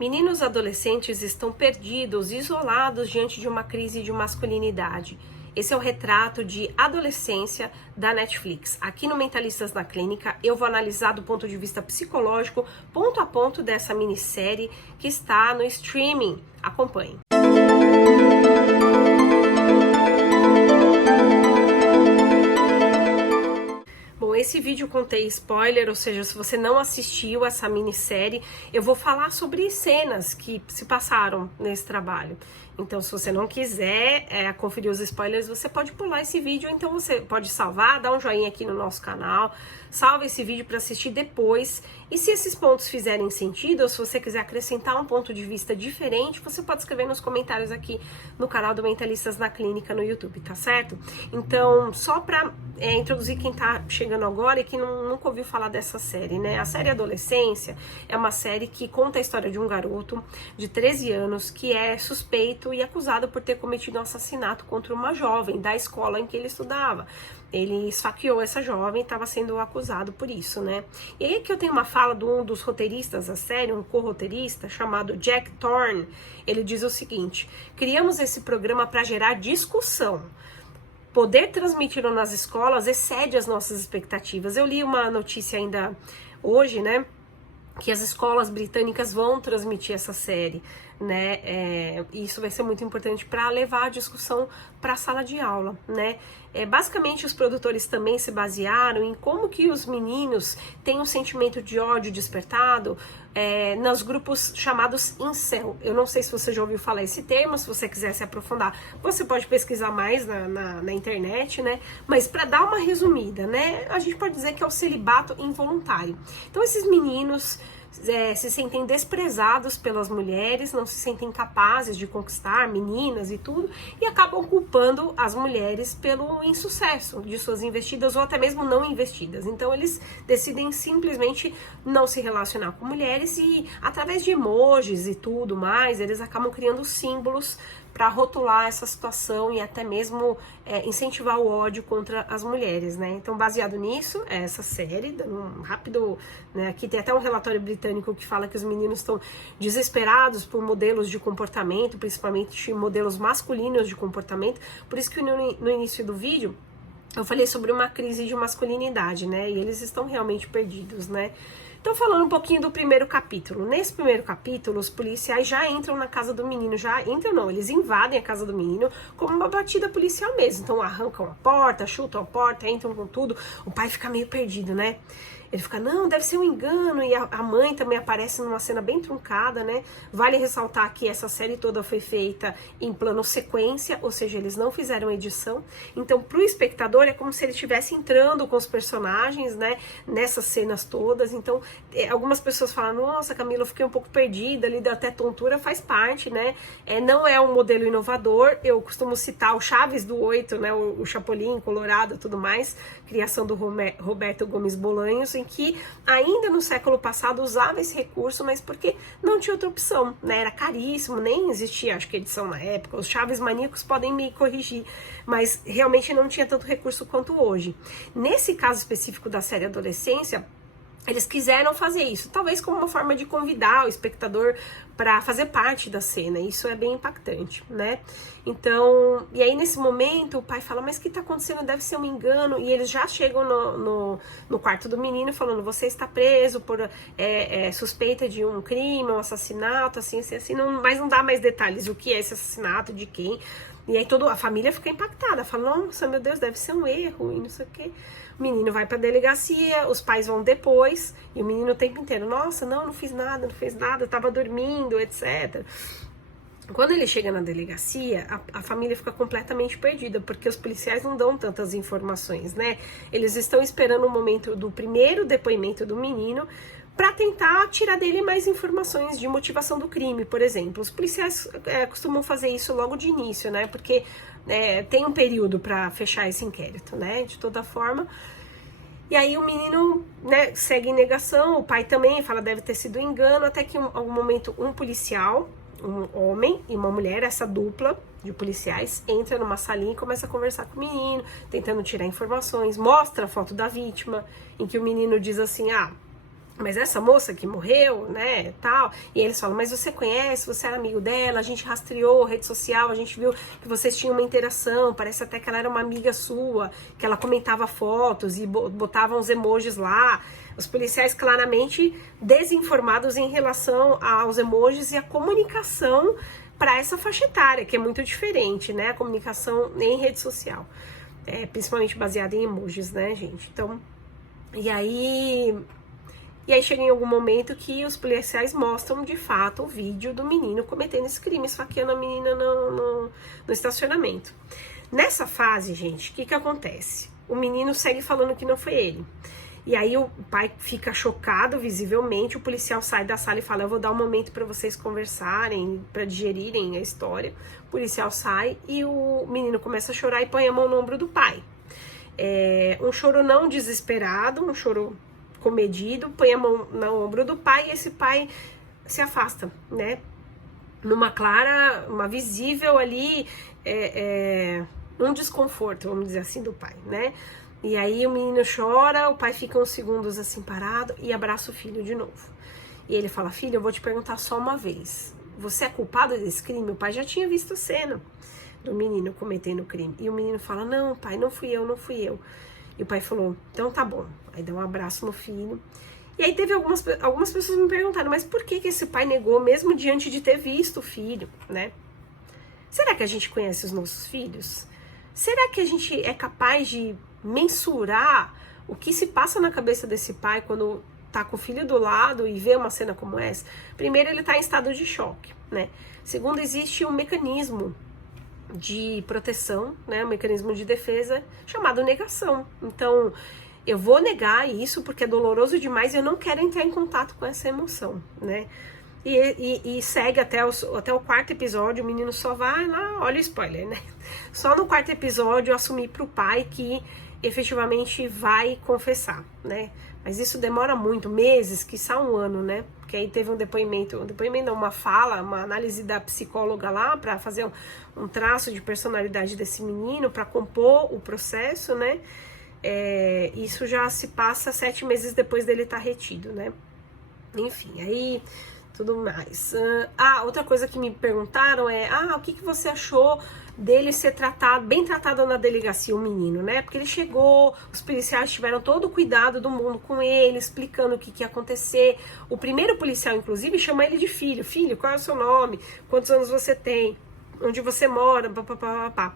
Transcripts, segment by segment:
Meninos adolescentes estão perdidos, isolados diante de uma crise de masculinidade. Esse é o retrato de adolescência da Netflix. Aqui no Mentalistas na Clínica, eu vou analisar do ponto de vista psicológico, ponto a ponto dessa minissérie que está no streaming. Acompanhe. Bom, esse vídeo contém spoiler, ou seja, se você não assistiu essa minissérie, eu vou falar sobre cenas que se passaram nesse trabalho. Então, se você não quiser conferir os spoilers, você pode pular esse vídeo, então você pode salvar, dar um joinha aqui no nosso canal, salva esse vídeo para assistir depois. E se esses pontos fizerem sentido, ou se você quiser acrescentar um ponto de vista diferente, você pode escrever nos comentários aqui no canal do Mentalistas na Clínica no YouTube, tá certo? Então, só para introduzir quem tá chegando agora e que nunca ouviu falar dessa série, né? A série Adolescência é uma série que conta a história de um garoto de 13 anos que é suspeito e acusado por ter cometido um assassinato contra uma jovem da escola em que ele estudava. Ele esfaqueou essa jovem e estava sendo acusado por isso, né? E aí que eu tenho uma fala de um dos roteiristas da série, um co-roteirista chamado Jack Thorne. Ele diz o seguinte: criamos esse programa para gerar discussão. Poder transmiti-lo nas escolas excede as nossas expectativas. Eu li uma notícia ainda hoje, né, que as escolas britânicas vão transmitir essa série, né, isso vai ser muito importante para levar a discussão para a sala de aula, né. Basicamente os produtores também se basearam em como que os meninos têm um sentimento de ódio despertado nos grupos chamados incel. Eu não sei se você já ouviu falar esse termo, se você quiser se aprofundar, você pode pesquisar mais na internet, né, mas para dar uma resumida, né, a gente pode dizer que é o celibato involuntário. Então esses meninos se sentem desprezados pelas mulheres, não se sentem capazes de conquistar meninas e tudo, e acabam culpando as mulheres pelo insucesso de suas investidas ou até mesmo não investidas. Então eles decidem simplesmente não se relacionar com mulheres e através de emojis e tudo mais, eles acabam criando símbolos para rotular essa situação e até mesmo incentivar o ódio contra as mulheres, né? Então, baseado nisso, essa série, dando um rápido, né, aqui tem até um relatório britânico que fala que os meninos estão desesperados por modelos de comportamento, principalmente modelos masculinos de comportamento, por isso que no início do vídeo eu falei sobre uma crise de masculinidade, né? E eles estão realmente perdidos, né? Então, falando um pouquinho do primeiro capítulo. Nesse primeiro capítulo, os policiais já entram na casa do menino, eles invadem a casa do menino como uma batida policial mesmo. Então, arrancam a porta, chutam a porta, entram com tudo. O pai fica meio perdido, né? Ele fica, não, deve ser um engano, e a mãe também aparece numa cena bem truncada, né? Vale ressaltar que essa série toda foi feita em plano sequência, ou seja, eles não fizeram edição. Então, pro espectador, é como se ele estivesse entrando com os personagens, né? Nessas cenas todas. Então, algumas pessoas falam, nossa, Camila, eu fiquei um pouco perdida, ali deu até tontura, faz parte, né? Não é um modelo inovador. Eu costumo citar o Chaves do 8, né? O Chapolin Colorado e tudo mais, criação do Roberto Gomes Bolanhos, em que ainda no século passado usava esse recurso, mas porque não tinha outra opção, né? Era caríssimo, nem existia, acho que edição na época. Os Chaves maníacos podem me corrigir, mas realmente não tinha tanto recurso quanto hoje. Nesse caso específico da série Adolescência, eles quiseram fazer isso, talvez como uma forma de convidar o espectador para fazer parte da cena. Isso é bem impactante, né? Então, e aí nesse momento o pai fala, mas o que tá acontecendo? Deve ser um engano. E eles já chegam no quarto do menino falando, você está preso por suspeita de um crime, um assassinato, assim, mas não dá mais detalhes, o que é esse assassinato, de quem. E aí toda a família fica impactada, fala, nossa, meu Deus, deve ser um erro e não sei o quê. O menino vai pra delegacia, os pais vão depois, e o menino o tempo inteiro, nossa, não fiz nada, eu tava dormindo, etc. Quando ele chega na delegacia, a família fica completamente perdida, porque os policiais não dão tantas informações, né? Eles estão esperando o momento do primeiro depoimento do menino para tentar tirar dele mais informações de motivação do crime, por exemplo. Os policiais costumam fazer isso logo de início, né? Porque tem um período para fechar esse inquérito, né? De toda forma. E aí o menino, né, segue em negação, o pai também fala deve ter sido um engano, até que em algum momento um policial, um homem e uma mulher, essa dupla de policiais, entra numa salinha e começa a conversar com o menino, tentando tirar informações, mostra a foto da vítima, em que o menino diz assim, mas essa moça que morreu, né, tal, e eles falam, mas você conhece, você era amigo dela, a gente rastreou rede social, a gente viu que vocês tinham uma interação, parece até que ela era uma amiga sua, que ela comentava fotos e botava uns emojis lá. Os policiais claramente desinformados em relação aos emojis e a comunicação para essa faixa etária, que é muito diferente, né, a comunicação em rede social, principalmente baseada em emojis, né, gente, então, e aí chega em algum momento que os policiais mostram de fato o vídeo do menino cometendo esse crime, esfaqueando a menina no estacionamento. Nessa fase, gente, o que acontece? O menino segue falando que não foi ele. E aí o pai fica chocado visivelmente, o policial sai da sala e fala, eu vou dar um momento para vocês conversarem, para digerirem a história. O policial sai e o menino começa a chorar e põe a mão no ombro do pai. Um choro não desesperado, um choro comedido, põe a mão no ombro do pai e esse pai se afasta, né? Uma visível ali, um desconforto, vamos dizer assim, do pai, né? E aí o menino chora, o pai fica uns segundos assim parado e abraça o filho de novo. E ele fala, filho, eu vou te perguntar só uma vez, você é culpado desse crime? O pai já tinha visto a cena do menino cometendo o crime. E o menino fala, não, pai, não fui eu. E o pai falou, então tá bom. Aí deu um abraço no filho. E aí teve algumas pessoas me perguntaram, mas por que esse pai negou mesmo diante de ter visto o filho, né? Será que a gente conhece os nossos filhos? Será que a gente é capaz de mensurar o que se passa na cabeça desse pai quando tá com o filho do lado e vê uma cena como essa? Primeiro, ele tá em estado de choque, né? Segundo, existe um mecanismo de proteção, né, um mecanismo de defesa chamado negação. Então, eu vou negar isso porque é doloroso demais e eu não quero entrar em contato com essa emoção, né? E segue até o quarto episódio, o menino só vai lá, olha o spoiler, né? Só no quarto episódio assumir pro pai que efetivamente vai confessar, né? Mas isso demora muito, meses, quiçá um ano, né? Porque aí teve um depoimento não, uma fala, uma análise da psicóloga lá para fazer um traço de personalidade desse menino, para compor o processo, né? Isso já se passa 7 meses depois dele estar retido, né? Enfim, aí tudo mais. Outra coisa que me perguntaram o que você achou dele ser bem tratado na delegacia, o menino, né? Porque ele chegou, os policiais tiveram todo o cuidado do mundo com ele, explicando o que ia acontecer. O primeiro policial, inclusive, chama ele de filho. Filho, qual é o seu nome? Quantos anos você tem? Onde você mora? Papapá.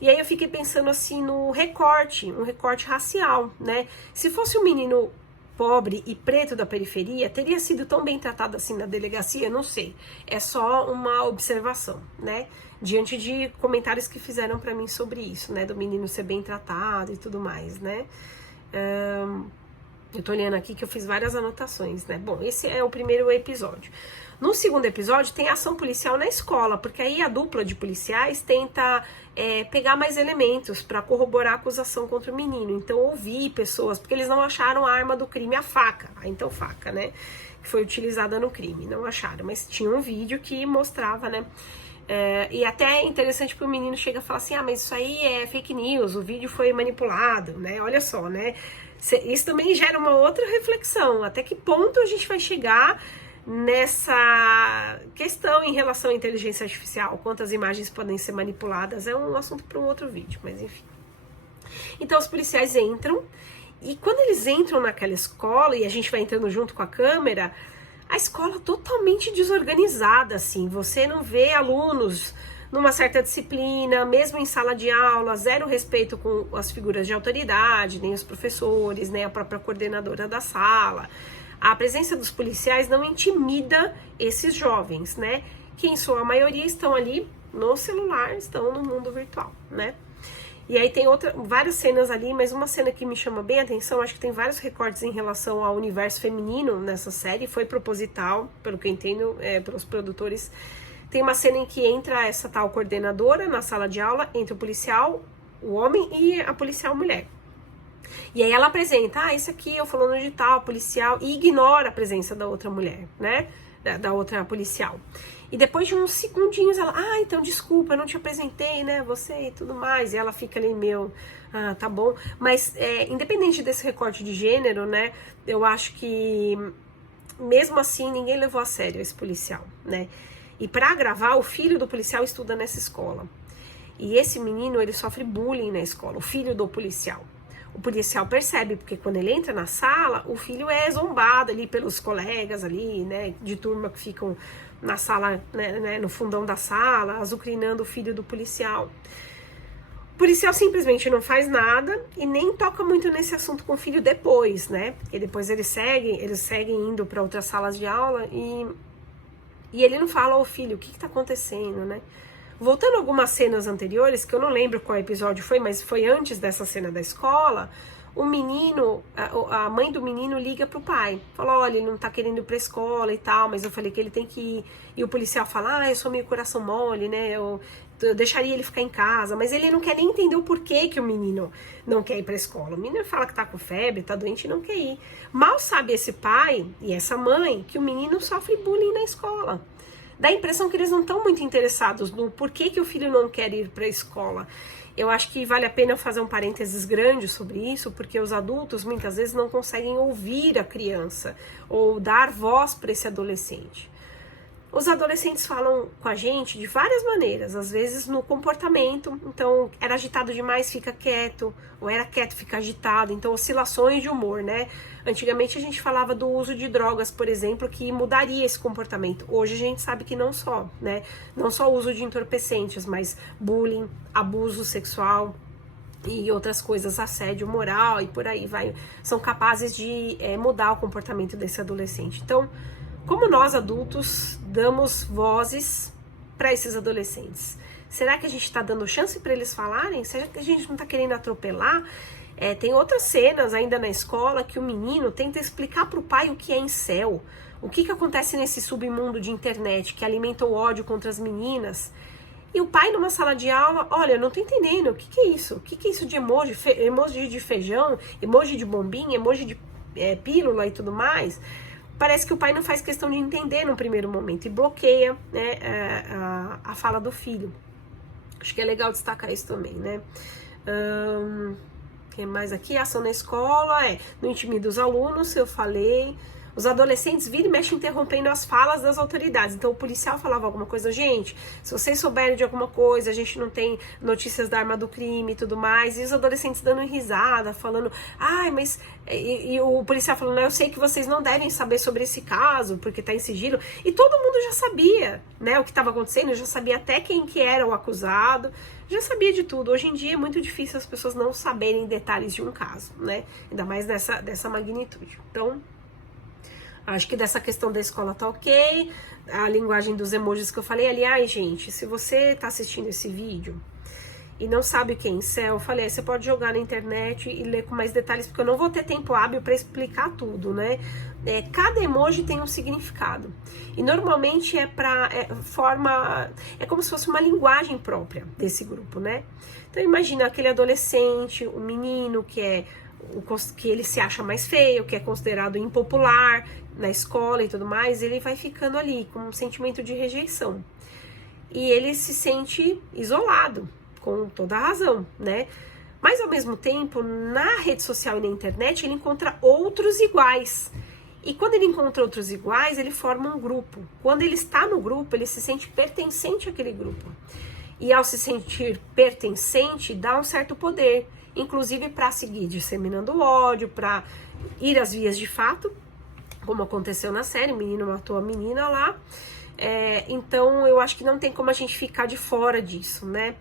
E aí eu fiquei pensando assim no recorte, um recorte racial, né? Se fosse um menino pobre e preto da periferia, teria sido tão bem tratado assim na delegacia? Não sei. É só uma observação, né? Diante de comentários que fizeram pra mim sobre isso, né? Do menino ser bem tratado e tudo mais, né? Eu tô olhando aqui que eu fiz várias anotações, né? Bom, esse é o primeiro episódio. No segundo episódio tem ação policial na escola, porque aí a dupla de policiais tenta pegar mais elementos para corroborar a acusação contra o menino. Então ouvir pessoas, porque eles não acharam a arma do crime, a faca, faca, né, que foi utilizada no crime, não acharam, mas tinha um vídeo que mostrava, né, e até é interessante porque o menino chega e fala assim, mas isso aí é fake news, o vídeo foi manipulado, né, olha só, né, isso também gera uma outra reflexão, até que ponto a gente vai chegar nessa questão em relação à inteligência artificial, quantas imagens podem ser manipuladas, é um assunto para um outro vídeo, mas enfim. Então os policiais entram, e quando eles entram naquela escola, e a gente vai entrando junto com a câmera, a escola totalmente desorganizada, assim, você não vê alunos numa certa disciplina, mesmo em sala de aula, zero respeito com as figuras de autoridade, nem os professores, nem a própria coordenadora da sala. A presença dos policiais não intimida esses jovens, né? Que em sua maioria estão ali no celular, estão no mundo virtual, né? E aí tem várias cenas ali, mas uma cena que me chama bem a atenção, acho que tem vários recortes em relação ao universo feminino nessa série, foi proposital, pelo que eu entendo, pelos produtores. Tem uma cena em que entra essa tal coordenadora na sala de aula, entre o policial, o homem, e a policial mulher. E aí ela apresenta, esse aqui é o fulano de tal, policial, e ignora a presença da outra mulher, né? da outra policial. E depois de uns segundinhos ela, então desculpa, eu não te apresentei, né, você e tudo mais. E ela fica ali, tá bom. Mas independente desse recorte de gênero, né, eu acho que mesmo assim ninguém levou a sério esse policial, né. E pra agravar, o filho do policial estuda nessa escola. E esse menino, ele sofre bullying na escola, o filho do policial. O policial percebe, porque quando ele entra na sala, o filho é zombado ali pelos colegas ali, né, de turma que ficam na sala, né, no fundão da sala, azucrinando o filho do policial. O policial simplesmente não faz nada e nem toca muito nesse assunto com o filho depois, né, porque depois eles seguem indo para outras salas de aula e ele não fala ao filho o que tá acontecendo, né. Voltando a algumas cenas anteriores, que eu não lembro qual episódio foi, mas foi antes dessa cena da escola, o menino, a mãe do menino liga pro pai. Fala, olha, ele não tá querendo ir pra escola e tal, mas eu falei que ele tem que ir. E o policial fala, eu sou meio coração mole, né, eu deixaria ele ficar em casa. Mas ele não quer nem entender o porquê que o menino não quer ir pra escola. O menino fala que tá com febre, tá doente e não quer ir. Mal sabe esse pai e essa mãe que o menino sofre bullying na escola. Dá a impressão que eles não estão muito interessados no porquê que o filho não quer ir para a escola. Eu acho que vale a pena fazer um parênteses grande sobre isso, porque os adultos muitas vezes não conseguem ouvir a criança ou dar voz para esse adolescente. Os adolescentes falam com a gente de várias maneiras, às vezes no comportamento, então era agitado demais, fica quieto, ou era quieto, fica agitado, então oscilações de humor, né? Antigamente a gente falava do uso de drogas, por exemplo, que mudaria esse comportamento. Hoje a gente sabe que não só, né? Não só o uso de entorpecentes, mas bullying, abuso sexual e outras coisas, assédio moral e por aí vai, são capazes de mudar o comportamento desse adolescente. Então, como nós adultos damos vozes para esses adolescentes? Será que a gente está dando chance para eles falarem? Será que a gente não está querendo atropelar? Tem outras cenas ainda na escola que o menino tenta explicar para o pai o que é incel, o que acontece nesse submundo de internet que alimenta o ódio contra as meninas. E o pai numa sala de aula, olha, eu não tô entendendo, o que é isso? O que é isso de emoji? Emoji de feijão, emoji de bombinha, emoji de pílula e tudo mais. Parece que o pai não faz questão de entender no primeiro momento e bloqueia, né, a fala do filho. Acho que é legal destacar isso também, né? Quem mais aqui? Ação na escola, não intimida os alunos, eu falei. Os adolescentes viram e mexem interrompendo as falas das autoridades. Então o policial falava alguma coisa, gente, se vocês souberem de alguma coisa, a gente não tem notícias da arma do crime e tudo mais. E os adolescentes dando risada, falando, mas... E o policial falando, eu sei que vocês não devem saber sobre esse caso, porque tá em sigilo. E todo mundo já sabia, né, o que estava acontecendo, já sabia até quem que era o acusado, já sabia de tudo. Hoje em dia é muito difícil as pessoas não saberem detalhes de um caso, né, ainda mais dessa magnitude. Então... acho que dessa questão da escola tá ok, a linguagem dos emojis que eu falei, aliás, gente, se você tá assistindo esse vídeo e não sabe o que é incel, eu falei, você pode jogar na internet e ler com mais detalhes, porque eu não vou ter tempo hábil para explicar tudo, né? Cada emoji tem um significado, e normalmente é como se fosse uma linguagem própria desse grupo, né? Então imagina aquele adolescente, o menino que ele se acha mais feio, que é considerado impopular na escola e tudo mais, ele vai ficando ali com um sentimento de rejeição. E ele se sente isolado, com toda a razão, né? Mas ao mesmo tempo, na rede social e na internet, ele encontra outros iguais. E quando ele encontra outros iguais, ele forma um grupo. Quando ele está no grupo, ele se sente pertencente àquele grupo. E ao se sentir pertencente, dá um certo poder, inclusive para seguir disseminando ódio, para ir às vias de fato, como aconteceu na série, o menino matou a menina lá. Então eu acho que não tem como a gente ficar de fora disso, né?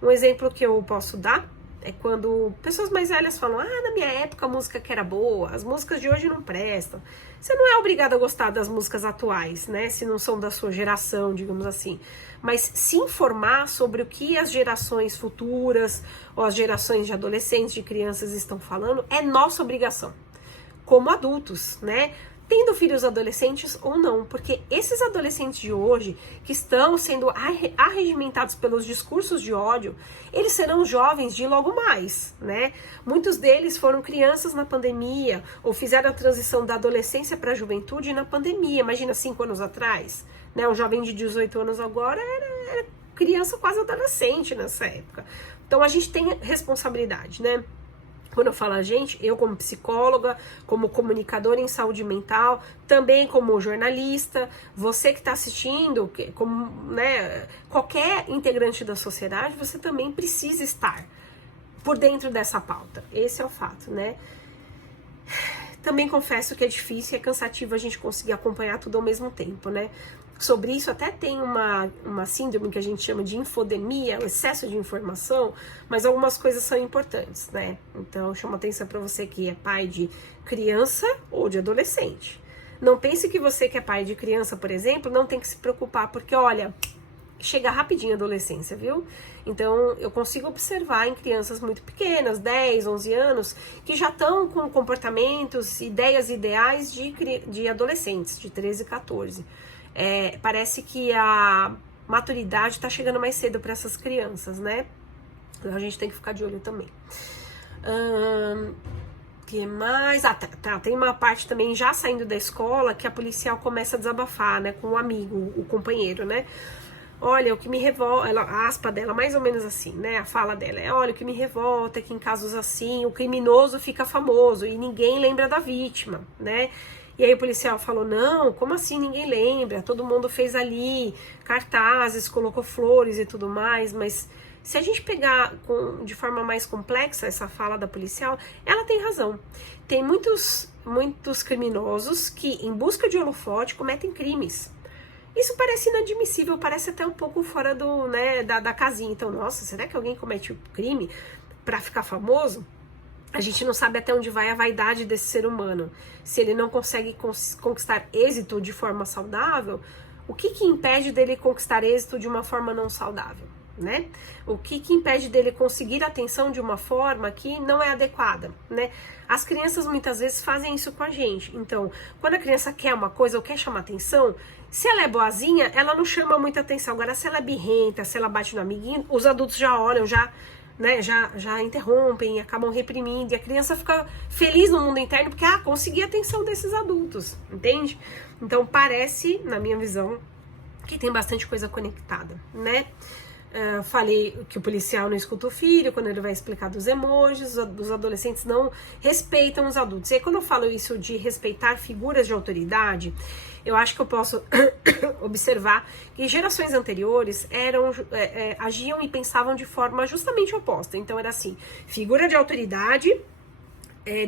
Um exemplo que eu posso dar é quando pessoas mais velhas falam, na minha época a música que era boa, as músicas de hoje não prestam. Você não é obrigado a gostar das músicas atuais, né? Se não são da sua geração, digamos assim. Mas se informar sobre o que as gerações futuras, ou as gerações de adolescentes, de crianças estão falando, é nossa obrigação, como adultos, né? tendo filhos adolescentes ou não, porque esses adolescentes de hoje, que estão sendo arregimentados pelos discursos de ódio, eles serão jovens de logo mais, né? Muitos deles foram crianças na pandemia, ou fizeram a transição da adolescência para a juventude na pandemia, imagina 5 anos atrás, né? Um jovem de 18 anos agora era criança quase adolescente nessa época. Então a gente tem responsabilidade, né? Quando eu falo a gente, eu como psicóloga, como comunicadora em saúde mental, também como jornalista, você que está assistindo, como, né, qualquer integrante da sociedade, você também precisa estar por dentro dessa pauta. Esse é o fato, né? Também confesso que é difícil e é cansativo a gente conseguir acompanhar tudo ao mesmo tempo, né? Sobre isso até tem uma síndrome que a gente chama de infodemia, o excesso de informação, mas algumas coisas são importantes, né? Então eu chamo atenção para você que é pai de criança ou de adolescente. Não pense que você que é pai de criança, por exemplo, não tem que se preocupar, porque olha, chega rapidinho a adolescência, viu? Então eu consigo observar em crianças muito pequenas, 10, 11 anos, que já estão com comportamentos, ideias ideais de adolescentes, de 13, 14. Parece que a maturidade está chegando mais cedo para essas crianças, né? Então a gente tem que ficar de olho também. Que mais? Tem uma parte também já saindo da escola que a policial começa a desabafar, né? Com o amigo, o companheiro, né? Olha, o que me revolta, a aspa dela, mais ou menos assim, né? A fala dela é: olha, o que me revolta é que em casos assim o criminoso fica famoso e ninguém lembra da vítima, né? E aí o policial falou: não, como assim ninguém lembra? Todo mundo fez ali cartazes, colocou flores e tudo mais, mas se a gente pegar de forma mais complexa essa fala da policial, ela tem razão. Tem muitos criminosos que, em busca de holofote, cometem crimes. Isso parece inadmissível, parece até um pouco fora da casinha. Então, nossa, será que alguém comete um crime para ficar famoso? A gente não sabe até onde vai a vaidade desse ser humano. Se ele não consegue conquistar êxito de forma saudável, o que impede dele conquistar êxito de uma forma não saudável, né? O que impede dele conseguir atenção de uma forma que não é adequada, né? As crianças muitas vezes fazem isso com a gente. Então, quando a criança quer uma coisa ou quer chamar atenção, se ela é boazinha, ela não chama muita atenção. Agora, se ela é birrenta, se ela bate no amiguinho, os adultos já olham, já interrompem, acabam reprimindo, e a criança fica feliz no mundo interno porque consegui a atenção desses adultos, entende? Então parece, na minha visão, que tem bastante coisa conectada, né? Falei que o policial não escuta o filho quando ele vai explicar dos emojis, os adolescentes não respeitam os adultos. E aí, quando eu falo isso de respeitar figuras de autoridade, eu acho que eu posso observar que gerações anteriores agiam e pensavam de forma justamente oposta. Então era assim: figura de autoridade,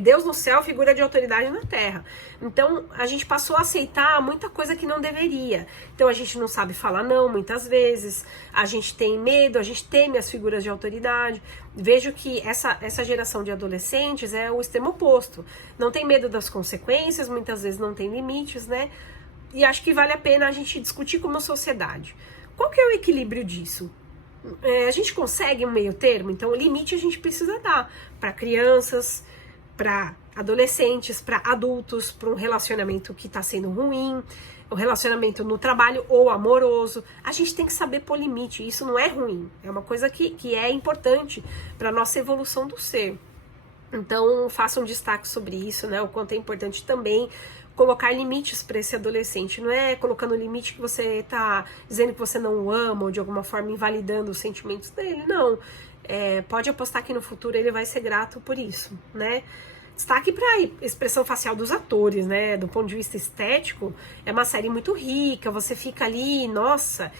Deus no céu, figura de autoridade na terra. Então a gente passou a aceitar muita coisa que não deveria. Então a gente não sabe falar não muitas vezes, a gente tem medo, a gente teme as figuras de autoridade. Vejo que essa geração de adolescentes é o extremo oposto. Não tem medo das consequências, muitas vezes não tem limites, né? E acho que vale a pena a gente discutir como sociedade. Qual que é o equilíbrio disso? A gente consegue um meio termo? Então o limite a gente precisa dar para crianças, para adolescentes, para adultos, para um relacionamento que está sendo ruim, o relacionamento no trabalho ou amoroso. A gente tem que saber pôr limite. Isso não é ruim, é uma coisa que é importante para a nossa evolução do ser. Então faça um destaque sobre isso, né? O quanto é importante também colocar limites para esse adolescente. Não é colocando limite que você está dizendo que você não o ama ou de alguma forma invalidando os sentimentos dele, não. Pode apostar que no futuro ele vai ser grato por isso, né? Destaque para a expressão facial dos atores, né? Do ponto de vista estético, é uma série muito rica, você fica ali, nossa,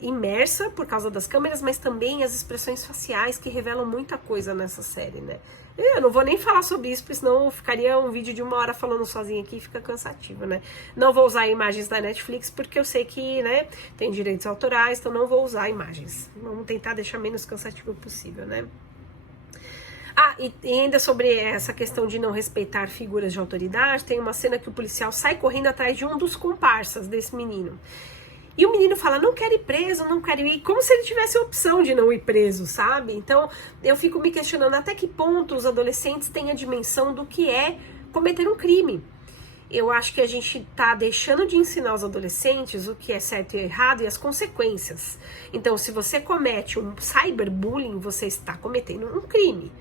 imersa por causa das câmeras, mas também as expressões faciais que revelam muita coisa nessa série, né? Eu não vou nem falar sobre isso, porque senão ficaria um vídeo de 1 hora falando sozinha aqui e fica cansativo, né? Não vou usar imagens da Netflix, porque eu sei que, né, tem direitos autorais, então não vou usar imagens. Vamos tentar deixar menos cansativo possível, né? E ainda sobre essa questão de não respeitar figuras de autoridade, tem uma cena que o policial sai correndo atrás de um dos comparsas desse menino. E o menino fala: não quero ir preso, não quero ir, como se ele tivesse a opção de não ir preso, sabe? Então eu fico me questionando até que ponto os adolescentes têm a dimensão do que é cometer um crime. eu acho que a gente tá deixando de ensinar os adolescentes o que é certo e errado e as consequências. Então, se você comete um cyberbullying, você está cometendo um crime.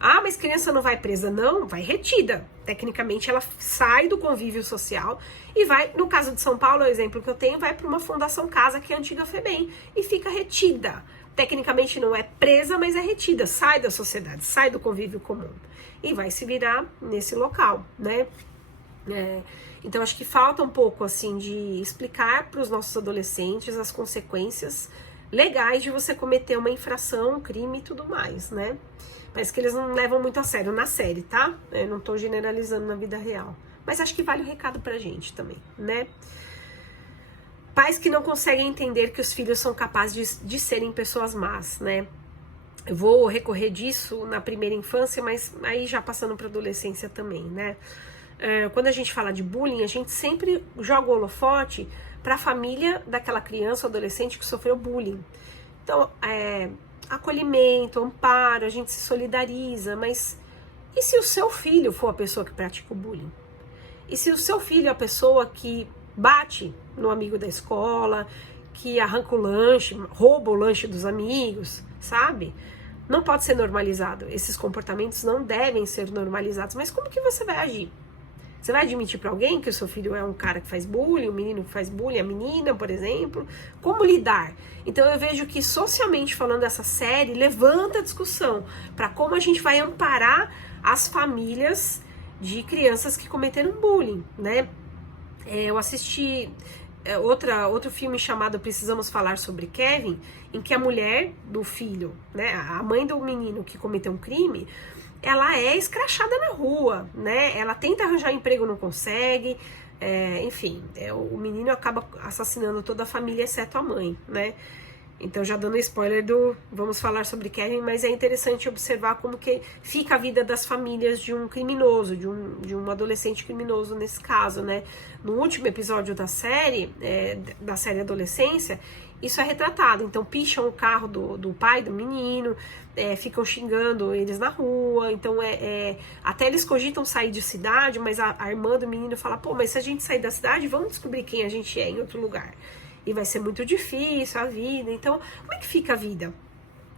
Ah, mas criança não vai presa? Não, vai retida. Tecnicamente, ela sai do convívio social e vai, no caso de São Paulo, o exemplo que eu tenho, vai para uma Fundação Casa, que é a antiga FEBEM, e fica retida. Tecnicamente não é presa, mas é retida, sai da sociedade, sai do convívio comum e vai se virar nesse local, né? Então acho que falta um pouco assim de explicar para os nossos adolescentes as consequências legais de você cometer uma infração, um crime e tudo mais, né? Mas que eles não levam muito a sério na série, tá? Eu não tô generalizando na vida real, mas acho que vale o recado pra gente também, né? Pais que não conseguem entender que os filhos são capazes de serem pessoas más, né? Eu vou recorrer disso na primeira infância, mas aí já passando para adolescência também, né? Quando a gente fala de bullying, a gente sempre joga o holofote para a família daquela criança ou adolescente que sofreu bullying. Então, acolhimento, amparo, a gente se solidariza, mas e se o seu filho for a pessoa que pratica o bullying? E se o seu filho é a pessoa que bate no amigo da escola, que arranca o lanche, rouba o lanche dos amigos, sabe? Não pode ser normalizado. Esses comportamentos não devem ser normalizados. Mas como que você vai agir? Você vai admitir para alguém que o seu filho é um cara que faz bullying, um menino que faz bullying, a menina, por exemplo? Como lidar? Então eu vejo que socialmente falando, essa série levanta a discussão para como a gente vai amparar as famílias de crianças que cometeram bullying, né? Eu assisti outro filme chamado Precisamos Falar sobre Kevin, em que a mulher do filho, né, a mãe do menino que cometeu um crime, ela é escrachada na rua, né? Ela tenta arranjar emprego, não consegue, enfim, o menino acaba assassinando toda a família, exceto a mãe, né? Então, já dando spoiler vamos falar sobre Kevin, mas é interessante observar como que fica a vida das famílias de um criminoso, de um adolescente criminoso nesse caso, né? No último episódio da série Adolescência, isso é retratado. Então, picham o carro do pai do menino, ficam xingando eles na rua. Então, até eles cogitam sair de cidade, mas a irmã do menino fala, pô, mas se a gente sair da cidade, vamos descobrir quem a gente é em outro lugar. E vai ser muito difícil a vida. Então, como é que fica a vida?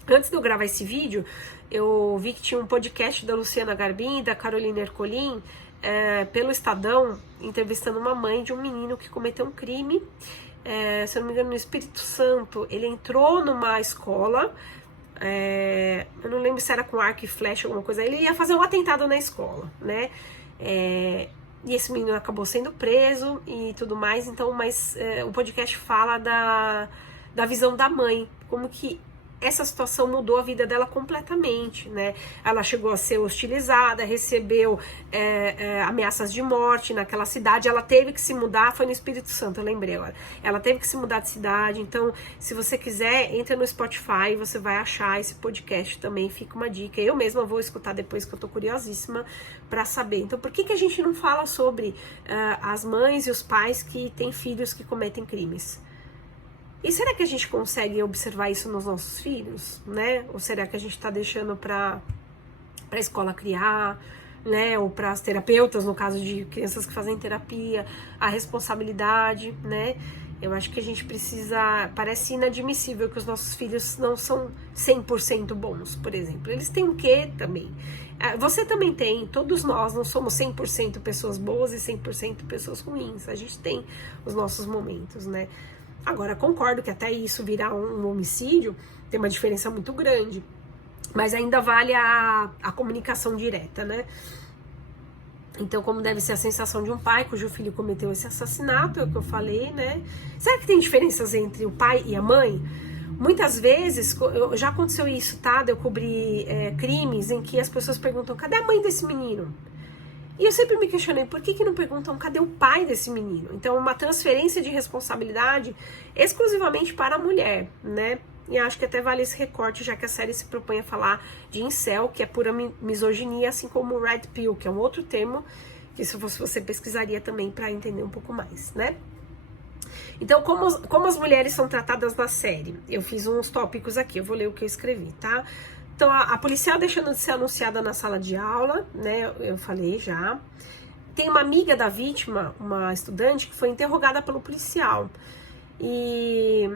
Antes de eu gravar esse vídeo, eu vi que tinha um podcast da Luciana Garbim e da Carolina Ercolim, pelo Estadão, entrevistando uma mãe de um menino que cometeu um crime, se eu não me engano, no Espírito Santo. Ele entrou numa escola, eu não lembro se era com arco e flecha, alguma coisa, ele ia fazer um atentado na escola, né? E esse menino acabou sendo preso e tudo mais. Então, mas o podcast fala da visão da mãe, como que essa situação mudou a vida dela completamente, né? Ela chegou a ser hostilizada, recebeu ameaças de morte naquela cidade. Ela teve que se mudar, foi no Espírito Santo, eu lembrei agora. Ela teve que se mudar de cidade. Então, se você quiser, entra no Spotify, você vai achar esse podcast também, fica uma dica. Eu mesma vou escutar depois, que eu tô curiosíssima para saber. Então, por que a gente não fala sobre as mães e os pais que têm filhos que cometem crimes? E será que a gente consegue observar isso nos nossos filhos, né? Ou será que a gente está deixando para a escola criar, né? Ou para as terapeutas, no caso de crianças que fazem terapia, a responsabilidade, né? Eu acho que a gente precisa... Parece inadmissível que os nossos filhos não são 100% bons, por exemplo. Eles têm o quê também? Você também tem, todos nós não somos 100% pessoas boas e 100% pessoas ruins. A gente tem os nossos momentos, né? Agora, concordo que até isso virar um homicídio tem uma diferença muito grande, mas ainda vale a comunicação direta, né? Então, como deve ser a sensação de um pai cujo filho cometeu esse assassinato, é o que eu falei, né? Será que tem diferenças entre o pai e a mãe? Muitas vezes, já aconteceu isso, tá? De eu cobrir crimes em que as pessoas perguntam, cadê a mãe desse menino? E eu sempre me questionei, por que não perguntam cadê o pai desse menino? Então, uma transferência de responsabilidade exclusivamente para a mulher, né? E acho que até vale esse recorte, já que a série se propõe a falar de incel, que é pura misoginia, assim como o red pill, que é um outro termo que se fosse você pesquisaria também para entender um pouco mais, né? Então, como as mulheres são tratadas na série? Eu fiz uns tópicos aqui, eu vou ler o que eu escrevi, tá? Então, a policial deixando de ser anunciada na sala de aula, né? Eu falei já. tem uma amiga da vítima, uma estudante, que foi interrogada pelo policial. E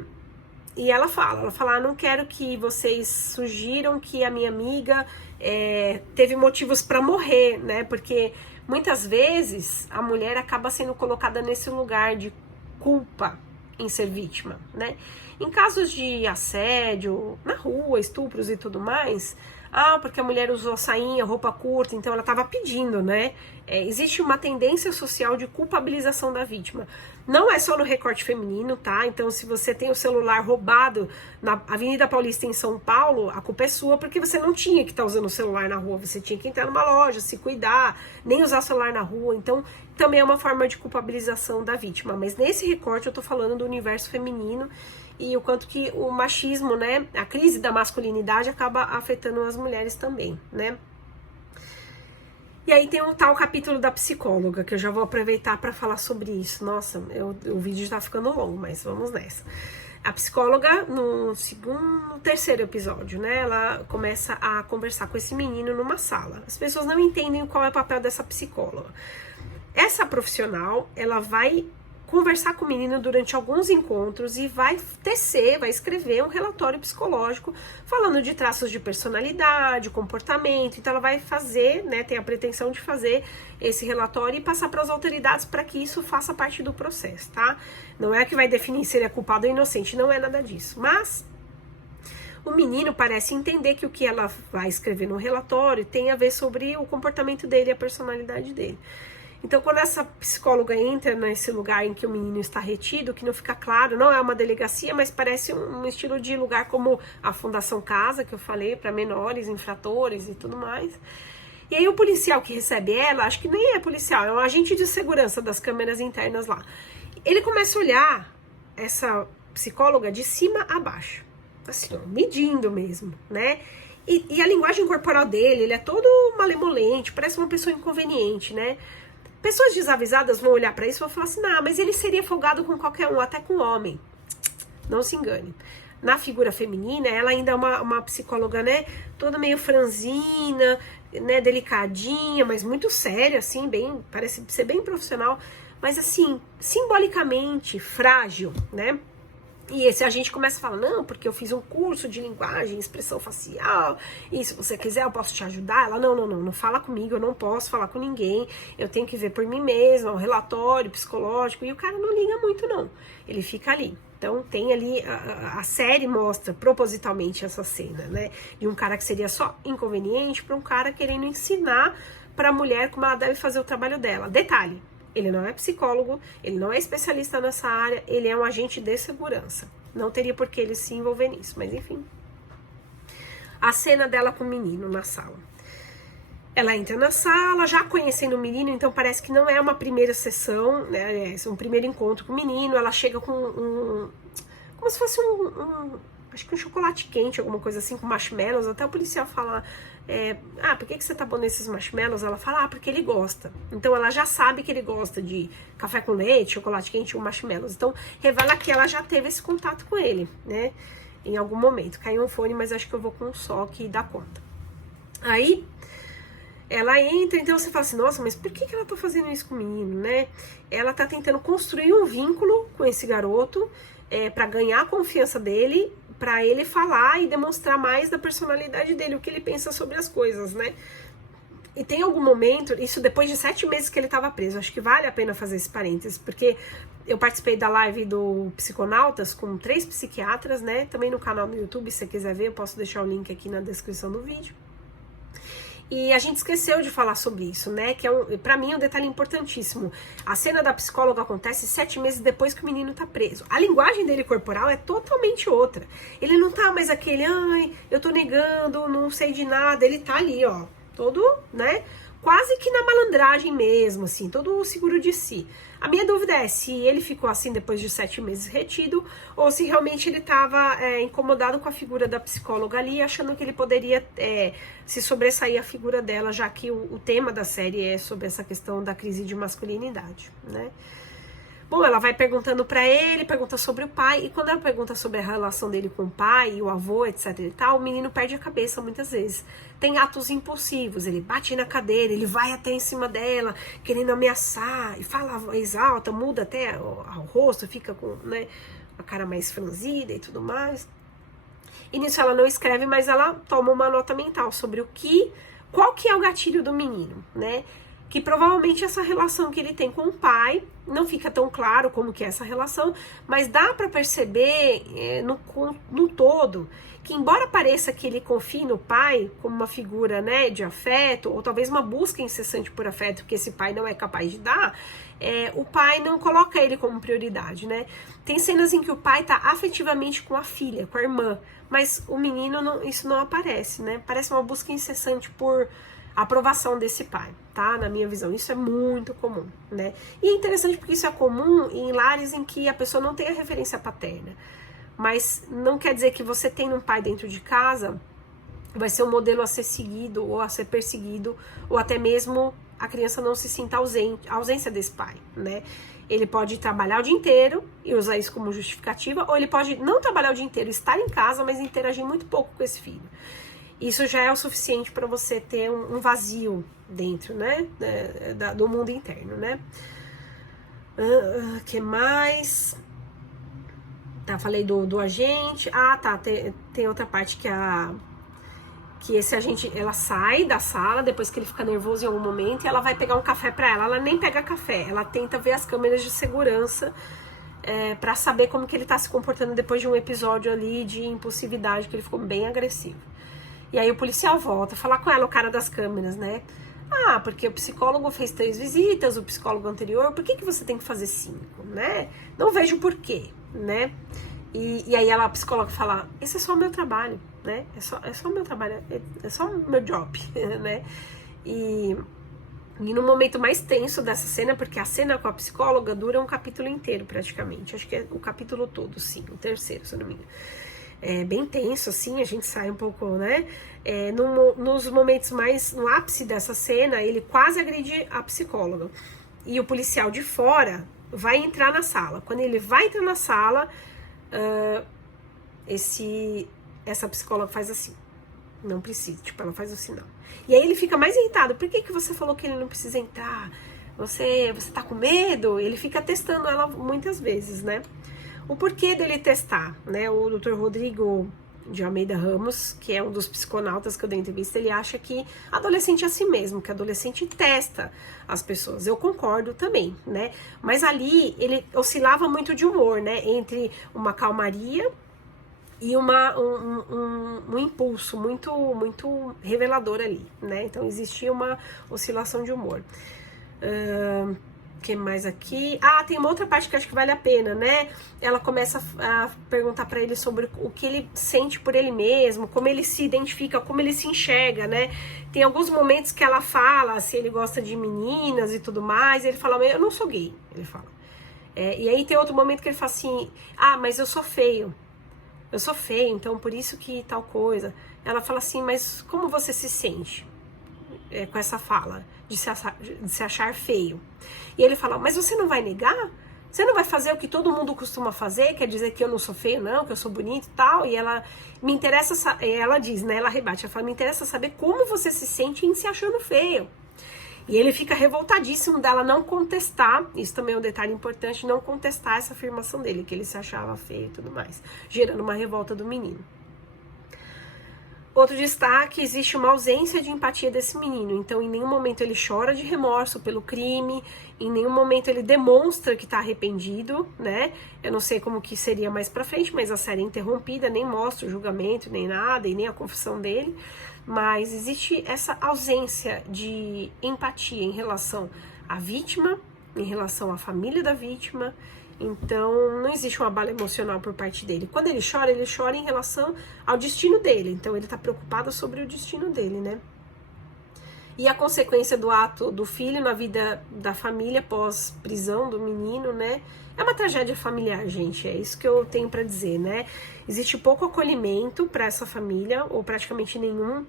ela fala, não quero que vocês sugiram que a minha amiga teve motivos para morrer, né? Porque muitas vezes a mulher acaba sendo colocada nesse lugar de culpa em ser vítima, né? Em casos de assédio na rua, estupros e tudo mais, porque a mulher usou sainha, roupa curta, então ela estava pedindo, né? Existe uma tendência social de culpabilização da vítima. Não é só no recorte feminino, tá? Então, se você tem o celular roubado na Avenida Paulista em São Paulo, a culpa é sua, porque você não tinha que estar usando o celular na rua, você tinha que entrar numa loja, se cuidar, nem usar o celular na rua. Então, também é uma forma de culpabilização da vítima. Mas nesse recorte eu tô falando do universo feminino e o quanto que o machismo, né, a crise da masculinidade acaba afetando as mulheres também, né? E aí tem um tal capítulo da psicóloga, que eu já vou aproveitar para falar sobre isso. Nossa, o vídeo tá ficando longo, mas vamos nessa. A psicóloga, no terceiro episódio, né, ela começa a conversar com esse menino numa sala. As pessoas não entendem qual é o papel dessa psicóloga. Essa profissional, ela vai conversar com o menino durante alguns encontros e vai escrever um relatório psicológico falando de traços de personalidade, comportamento. Então ela vai fazer, né, tem a pretensão de fazer esse relatório e passar para as autoridades para que isso faça parte do processo, tá? Não é que vai definir se ele é culpado ou inocente, não é nada disso. Mas o menino parece entender que o que ela vai escrever no relatório tem a ver sobre o comportamento dele e a personalidade dele. Então, quando essa psicóloga entra nesse lugar em que o menino está retido, que não fica claro, não é uma delegacia, mas parece um estilo de lugar como a Fundação Casa, que eu falei, para menores, infratores e tudo mais. E aí o policial que recebe ela, acho que nem é policial, é um agente de segurança das câmeras internas lá. Ele começa a olhar essa psicóloga de cima a baixo, assim, ó, medindo mesmo, né? E a linguagem corporal dele, ele é todo malemolente, parece uma pessoa inconveniente, né? Pessoas desavisadas vão olhar pra isso e vão falar assim, mas ele seria folgado com qualquer um, até com homem. Não se engane. Na figura feminina, ela ainda é uma psicóloga, né, toda meio franzina, né, delicadinha, mas muito séria, assim, parece ser bem profissional, mas assim, simbolicamente frágil, né? E esse agente começa a falar, não, porque eu fiz um curso de linguagem, expressão facial, e se você quiser eu posso te ajudar. Ela, não fala comigo, eu não posso falar com ninguém, eu tenho que ver por mim mesma, um relatório psicológico, e o cara não liga muito não, ele fica ali. Então tem ali, a série mostra propositalmente essa cena, né, de um cara que seria só inconveniente para um cara querendo ensinar para a mulher como ela deve fazer o trabalho dela. Detalhe, ele não é psicólogo, ele não é especialista nessa área, ele é um agente de segurança. Não teria por que ele se envolver nisso, mas enfim. A cena dela com o menino na sala. Ela entra na sala, já conhecendo o menino, então parece que não é uma primeira sessão, né, é um primeiro encontro com o menino. Ela chega com como se fosse acho que um chocolate quente, alguma coisa assim, com marshmallows. Até o policial fala, por que você tá pondo esses marshmallows? Ela fala, porque ele gosta. Então ela já sabe que ele gosta de café com leite, chocolate quente ou marshmallows. Então revela que ela já teve esse contato com ele, né, em algum momento. Caiu um fone, mas acho que eu vou com um só que dá conta. Aí ela entra, então você fala assim, nossa, mas por que ela tá fazendo isso com o menino, né? Ela tá tentando construir um vínculo com esse garoto, para ganhar a confiança dele, para ele falar e demonstrar mais da personalidade dele, o que ele pensa sobre as coisas, né? E tem algum momento, isso depois de 7 meses que ele estava preso, acho que vale a pena fazer esse parênteses, porque eu participei da live do Psiconautas com 3 psiquiatras, né? Também no canal do YouTube, se você quiser ver, eu posso deixar o link aqui na descrição do vídeo. E a gente esqueceu de falar sobre isso, né? Que pra mim é um detalhe importantíssimo. A cena da psicóloga acontece 7 meses depois que o menino tá preso. A linguagem dele corporal é totalmente outra. Ele não tá mais aquele, eu tô negando, não sei de nada. Ele tá ali, ó, todo, né? Quase que na malandragem mesmo, assim, todo seguro de si. A minha dúvida é se ele ficou assim depois de 7 meses retido, ou se realmente ele estava incomodado com a figura da psicóloga ali, achando que ele poderia se sobressair a figura dela, já que o tema da série é sobre essa questão da crise de masculinidade, né? Bom, ela vai perguntando pra ele, pergunta sobre o pai, e quando ela pergunta sobre a relação dele com o pai e o avô, etc e tal, o menino perde a cabeça muitas vezes. Tem atos impulsivos, ele bate na cadeira, ele vai até em cima dela, querendo ameaçar, e fala a voz alta, muda até o rosto, fica com, né, a cara mais franzida e tudo mais. E nisso ela não escreve, mas ela toma uma nota mental sobre qual que é o gatilho do menino, né? Que provavelmente essa relação que ele tem com o pai, não fica tão claro como que é essa relação, mas dá para perceber no todo, que embora pareça que ele confie no pai como uma figura, né, de afeto, ou talvez uma busca incessante por afeto que esse pai não é capaz de dar, o pai não coloca ele como prioridade, né? Tem cenas em que o pai tá afetivamente com a filha, com a irmã, mas o menino, isso não aparece, né? Parece uma busca incessante por aprovação desse pai, tá? Na minha visão, isso é muito comum, né? E é interessante porque isso é comum em lares em que a pessoa não tem a referência paterna. Mas não quer dizer que você tendo um pai dentro de casa vai ser um modelo a ser seguido ou a ser perseguido, ou até mesmo a criança não se sinta ausente, a ausência desse pai, né? Ele pode trabalhar o dia inteiro e usar isso como justificativa, ou ele pode não trabalhar o dia inteiro, estar em casa, mas interagir muito pouco com esse filho. Isso já é o suficiente para você ter um vazio dentro, né, do mundo interno, né? Que mais? Tá, falei do agente. Ah, tá, tem outra parte que esse agente, ela sai da sala depois que ele fica nervoso em algum momento e ela vai pegar um café para ela nem pega café, ela tenta ver as câmeras de segurança para saber como que ele tá se comportando depois de um episódio ali de impulsividade, que ele ficou bem agressivo. E aí o policial volta a falar com ela, o cara das câmeras, né? Ah, porque o psicólogo fez 3 visitas, o psicólogo anterior, por que você tem que fazer 5, né? Não vejo porquê, né? E aí a psicóloga fala, esse é só o meu trabalho, né? É só o meu trabalho, é só o meu job, né? E no momento mais tenso dessa cena, porque a cena com a psicóloga dura um capítulo inteiro praticamente, acho que é o capítulo todo, sim, o 3º, se eu não me engano. É bem tenso, assim, a gente sai um pouco, né? Nos momentos mais, no ápice dessa cena, ele quase agride a psicóloga. E o policial de fora vai entrar na sala. Quando ele vai entrar na sala, essa psicóloga faz assim. Não precisa, tipo, ela faz o sinal. E aí ele fica mais irritado. Por que você falou que ele não precisa entrar? Você tá com medo? Ele fica testando ela muitas vezes, né? O porquê dele testar, né? O Dr. Rodrigo de Almeida Ramos, que é um dos psiconautas que eu dei entrevista, ele acha que adolescente é assim mesmo, que adolescente testa as pessoas. Eu concordo também, né? Mas ali ele oscilava muito de humor, né? Entre uma calmaria e um impulso muito revelador ali, né? Então existia uma oscilação de humor. Que mais aqui? Ah, tem uma outra parte que acho que vale a pena, né? Ela começa a perguntar pra ele sobre o que ele sente por ele mesmo, como ele se identifica, como ele se enxerga, né? Tem alguns momentos que ela fala se ele gosta de meninas e tudo mais, e ele fala, eu não sou gay, ele fala. E aí tem outro momento que ele fala assim, mas eu sou feio, então por isso que tal coisa. Ela fala assim, mas como você se sente com essa fala de se achar feio? E ele fala, mas você não vai negar? Você não vai fazer o que todo mundo costuma fazer? Quer dizer que eu não sou feio, não, que eu sou bonito e tal? E ela me interessa, ela diz, né? Ela rebate, ela fala, me interessa saber como você se sente em se achando feio. E ele fica revoltadíssimo dela não contestar, isso também é um detalhe importante, não contestar essa afirmação dele, que ele se achava feio e tudo mais, gerando uma revolta do menino. Outro destaque, existe uma ausência de empatia desse menino, então em nenhum momento ele chora de remorso pelo crime, em nenhum momento ele demonstra que tá arrependido, né? Eu não sei como que seria mais pra frente, mas a série é interrompida, nem mostra o julgamento, nem nada, e nem a confissão dele, mas existe essa ausência de empatia em relação à vítima, em relação à família da vítima. Então, não existe um abalo emocional por parte dele. Quando ele chora em relação ao destino dele. Então, ele tá preocupado sobre o destino dele, né? E a consequência do ato do filho na vida da família pós-prisão do menino, né? É uma tragédia familiar, gente. É isso que eu tenho pra dizer, né? Existe pouco acolhimento pra essa família, ou praticamente nenhum.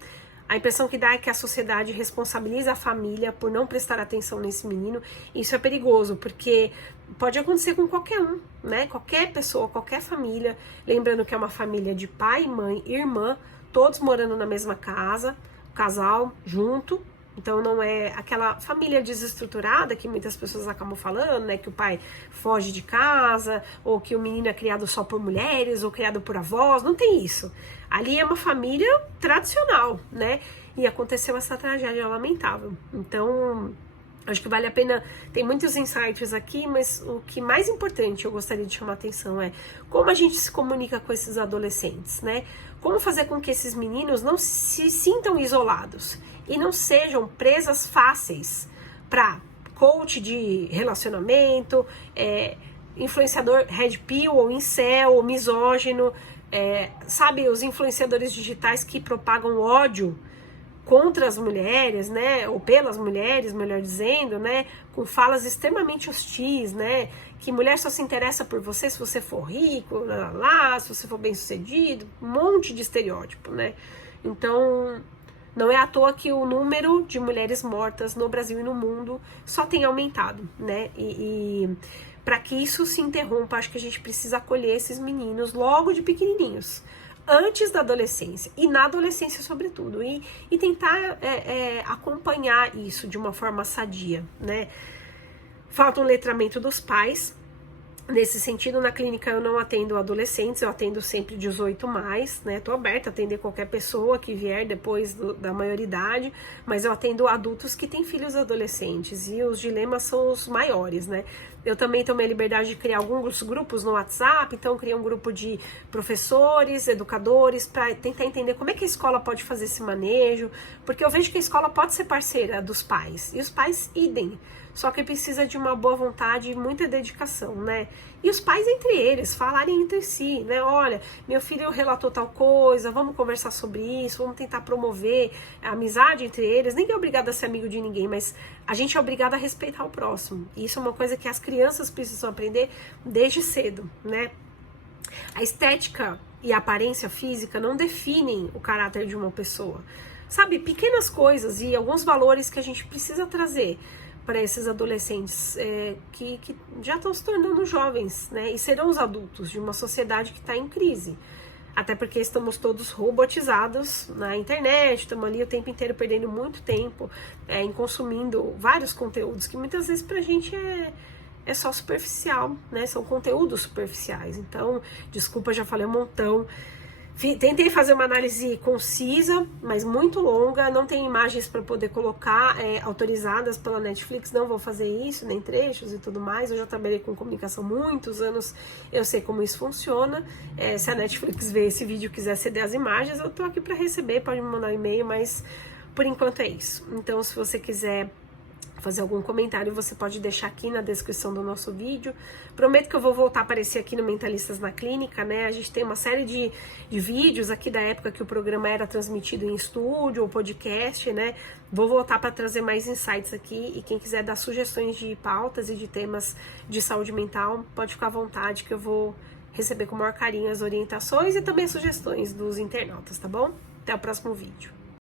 A impressão que dá é que a sociedade responsabiliza a família por não prestar atenção nesse menino. Isso é perigoso, porque pode acontecer com qualquer um, né? Qualquer pessoa, qualquer família. Lembrando que é uma família de pai, mãe, irmã, todos morando na mesma casa, o casal junto. Então não é aquela família desestruturada que muitas pessoas acabam falando, né? Que o pai foge de casa, ou que o menino é criado só por mulheres, ou criado por avós. Não tem isso. Ali é uma família tradicional, né? E aconteceu essa tragédia lamentável. Então, acho que vale a pena. Tem muitos insights aqui, mas o que mais importante eu gostaria de chamar a atenção é como a gente se comunica com esses adolescentes, né? Como fazer com que esses meninos não se sintam isolados e não sejam presas fáceis para coach de relacionamento, influenciador red pill ou incel ou misógino, sabe, os influenciadores digitais que propagam ódio contra as mulheres, né, ou pelas mulheres, melhor dizendo, né, com falas extremamente hostis, né, que mulher só se interessa por você se você for rico, se você for bem-sucedido, um monte de estereótipo, né. Então, não é à toa que o número de mulheres mortas no Brasil e no mundo só tem aumentado, né, e para que isso se interrompa, acho que a gente precisa acolher esses meninos logo de pequenininhos, antes da adolescência, e na adolescência sobretudo, e tentar acompanhar isso de uma forma sadia, né. Falta um letramento dos pais. Nesse sentido, na clínica eu não atendo adolescentes, eu atendo sempre 18+, né, tô aberta a atender qualquer pessoa que vier depois da maioridade, mas eu atendo adultos que têm filhos adolescentes, e os dilemas são os maiores, né. Eu também tomei a liberdade de criar alguns grupos no WhatsApp, então eu criei um grupo de professores, educadores, para tentar entender como é que a escola pode fazer esse manejo, porque eu vejo que a escola pode ser parceira dos pais, e os pais idem, só que precisa de uma boa vontade e muita dedicação, né? E os pais entre eles, falarem entre si, né? Olha, meu filho relatou tal coisa, vamos conversar sobre isso, vamos tentar promover a amizade entre eles. Ninguém é obrigado a ser amigo de ninguém, mas a gente é obrigado a respeitar o próximo. E isso é uma coisa que as crianças precisam aprender desde cedo, né? A estética e a aparência física não definem o caráter de uma pessoa. Sabe, pequenas coisas e alguns valores que a gente precisa trazer para esses adolescentes que já estão se tornando jovens, né? E serão os adultos de uma sociedade que está em crise. Até porque estamos todos robotizados na internet, estamos ali o tempo inteiro perdendo muito tempo em consumindo vários conteúdos que muitas vezes pra gente é só superficial, né? São conteúdos superficiais. Então, desculpa, já falei um montão. Tentei fazer uma análise concisa, mas muito longa, não tem imagens para poder colocar autorizadas pela Netflix, não vou fazer isso, nem trechos e tudo mais. Eu já trabalhei com comunicação há muitos anos, eu sei como isso funciona. Se a Netflix ver esse vídeo e quiser ceder as imagens, eu tô aqui para receber, pode me mandar um e-mail, mas por enquanto é isso. Então, se você quiser fazer algum comentário, você pode deixar aqui na descrição do nosso vídeo. Prometo que eu vou voltar a aparecer aqui no Mentalistas na Clínica, né? A gente tem uma série de vídeos aqui da época que o programa era transmitido em estúdio ou podcast, né? Vou voltar para trazer mais insights aqui, e quem quiser dar sugestões de pautas e de temas de saúde mental, pode ficar à vontade que eu vou receber com o maior carinho as orientações e também as sugestões dos internautas, tá bom? Até o próximo vídeo.